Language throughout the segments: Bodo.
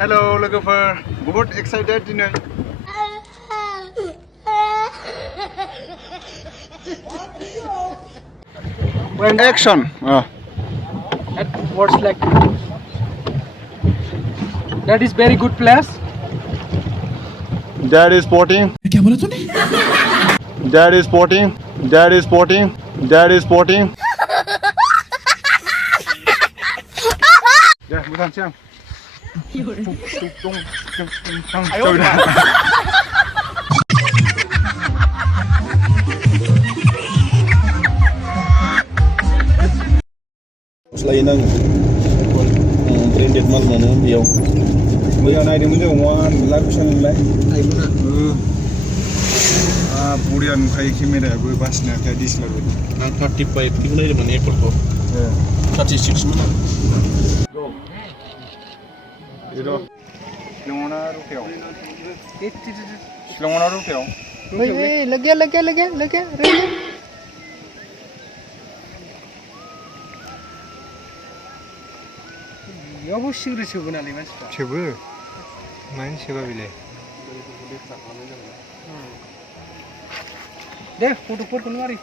Hello लोगोफोर बहुत एक्साइटेड दिनै When action At what's like that is very good place. Dad is potting. क्या बोला तूने? Dad is potting. Dad is potting. Dad is potting. Ya, bukan siang. Selain nang branded mal mana biau. Biau naik di mana wan lagu sangat leh. Burian kayak kamera gue basnya kayak dis lagu. 35 kita naik di mana airport tu? 36 mana? Itu. Selangor rupiah. Selangor rupiah. लगे অবশ্যই রেছে বনালি মাছটা Coba. Main coba bila. দে ফটো ফটো কোন মারি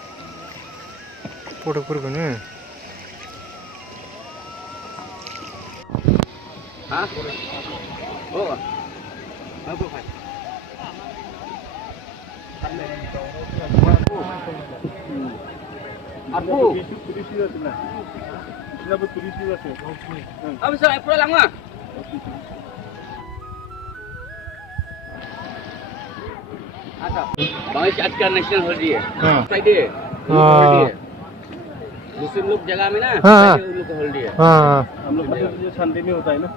Foto kan? হ্যাঁ ও apa ভাই Aku. Abi saya pulang lama. Ada. Bang आज का नेशनल हॉलिडे है. फ्राइडे. हॉलिडे. मुस्लिम लोग जगह में ना फ्राइडे उन लोग का हॉलिडे है. हम लोग का संडे में होता है ना.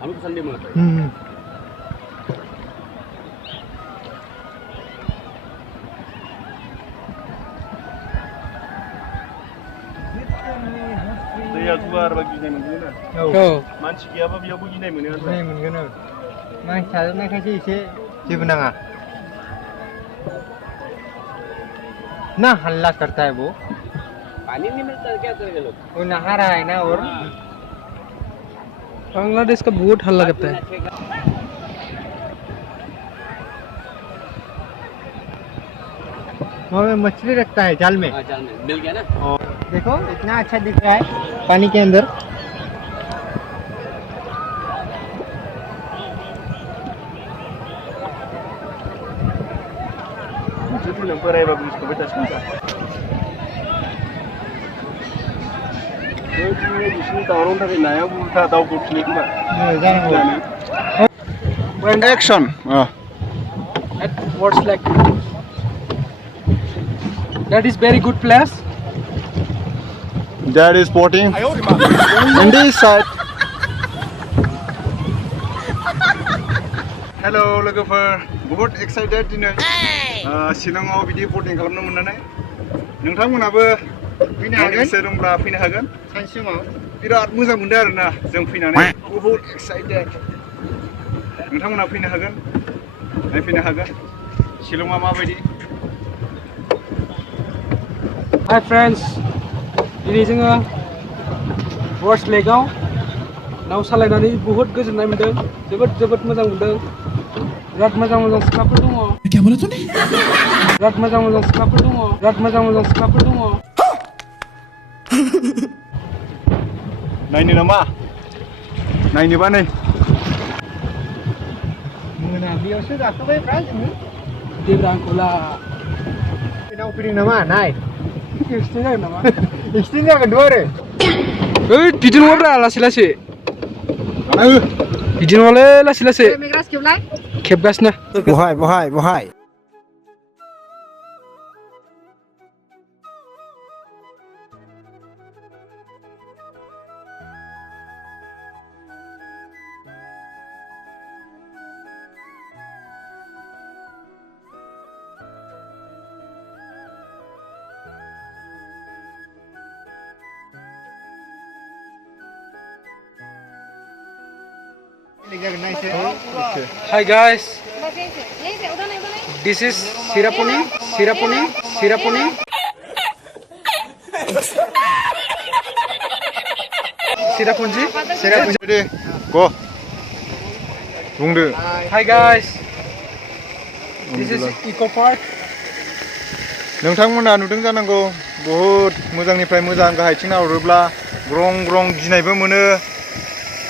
हम लोग संडे में होता है. Dia keluar bagi saya mana? Manci dia apa biar begini mana? Mungkin. Main cara nak kasih isi. Siapa nanga? ना हल्ला करता है वो पानी नहीं मिलता क्या करेंगे लोग वो नहा रहा है ना और बांग्लादेश का बहुत हल्ला करता है वहाँ में मछली रखता है जाल में मिल गया ना और देखो इतना अच्छा दिख रहा है पानी के अंदर Itu nampak raya bagus kau baca sebentar. Dia punya di sini tahu tapi naya pun tak tahu kau sini juga. When action at what's like that is very good place. Dad is potting. On this side. Hello लोगोफोर बहुत एक्साइटेड दिनै शिलंआव बिदि बोटिं खालामनो मोननानै नोंथांमोनाबो फैनो हागोन गोसो दंब्ला फैनो हागोन सानसे समाव बिराद मोजां मोनदों आरोना जों फैनानै बहुत एक्साइटेड नोंथांमोना फैनो हागोन नायफैनो हागोन शिलंआ माबायदि Hi friends दिनै जोङो वर्स लेकआव नाव सालायनानै बहुत गोजोननाय मोनदों जोबोद मोजां मोनदों बिराद मोजां सिख्लाफोर दङ क्या बोला तूने? बिराद मोजां सिख्लाफोर दङ बिराद मोजां सिख्लाफोर दङ नायनो नामा नायनोबा नै मोनाबिलियावसो गाखोबायब्रा जोङो देब्रांखौला फैनाव फैदों नामा नाय एक्सटेन्ड जागोन नामा एक्सटेन्ड जागोनथ' आरो ओइ बिदि नङाब्रा लासै बिदि नङालै लासै खेबगासिनो बहाय Hi guys, this is Sirapuni. Sirapunji. Go. बुंदो Hi guys, this is Eco Park. नोंथांमोना नुदों जानांगौ बहुद मोजांनिफ्राय मोजां गाहायथिं नाहरोब्ला ग्रं ग्रं गिनायबो मोनो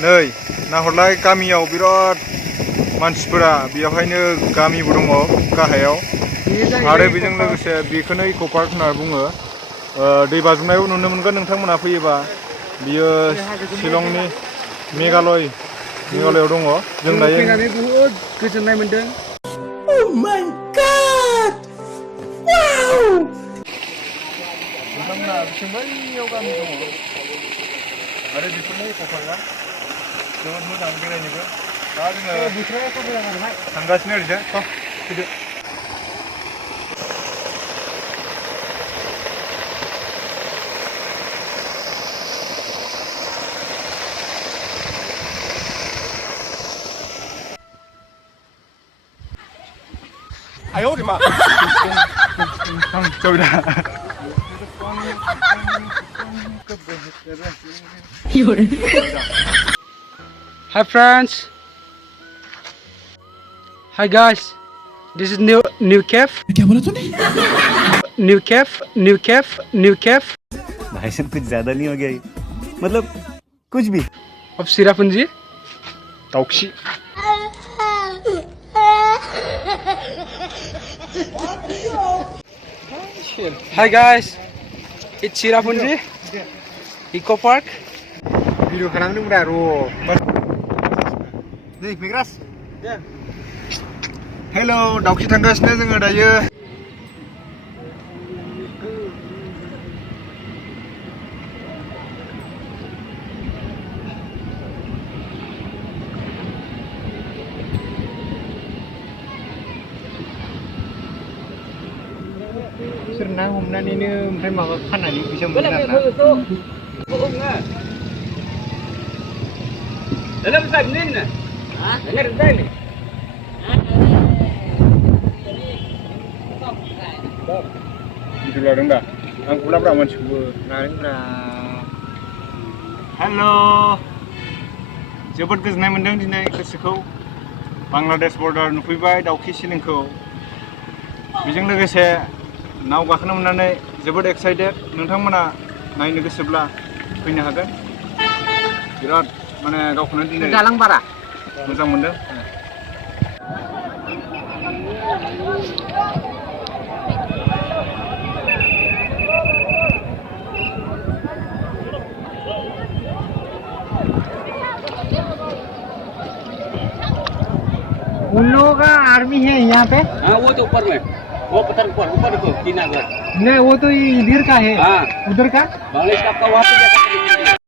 नै नाहरलाय गामियाव बिराद मानसिफोरा बेयावहायनो गामिबो दङ गाहायाव आरो बेजों लोगोसे बेखौनो इक' पार्क होनना बुङो दै बाज्रुमनायबो नुनो मोनगोन नोंथांमोना फैयोबा बियो शिलंनि मेघालयआव दङ जों दायो फैनानै बहुद गोजोननाय मोनदों नोंथांमोना बिथिं बैयाव गामि दङ आरो बेफोरनो इक' पार्कआ जोबोद मोजां बेरायनोबो दा जोङो थांगासिनो ओरैनो फैदो Hi friends. Hi guys. This is new cafe. क्या बोला तूने? New cafe. भाई साहब कुछ ज्यादा नहीं हो गया ये मतलब कुछ भी Of Sirapunji. दाउखि Hi guys. It's Sirapunji. Eco Park. Video खालामदोंब्रा र' नै मेग्रास हेल' दाउखि थांगासिनो जोङो दायो बिसोर ना हमनानैनो ओमफ्राय माबा फाननानै फैसा मोनो आरोना Dalam side ni na. Dengar side ni. Video लादों दा आं बुलाब्रा मानसिखौबो नारेंब्रा हेल' जोबोद गोजोननाय मोनदों दिनै गोसोखौ बांलादेश बर्डार नुफैबाय दाउखि सिलिंखौ बेजों लोगोसे नाव गाखोनो मोननानै जोबोद एक्साइटेड नोंथांमोना नायनो गोसोब्ला फैनो हागोन बिराद माने गावखौनो दिनै जालां बारा मोजां मोनदों उन लोगों का आर्मी है यहाँ पे हाँ वो तो ऊपर में वो पत्थर ऊपर देखो टीना घर नहीं वो तो इधर का है हाँ उधर का बांग्लादेश का आपका वहाँ पे जाकर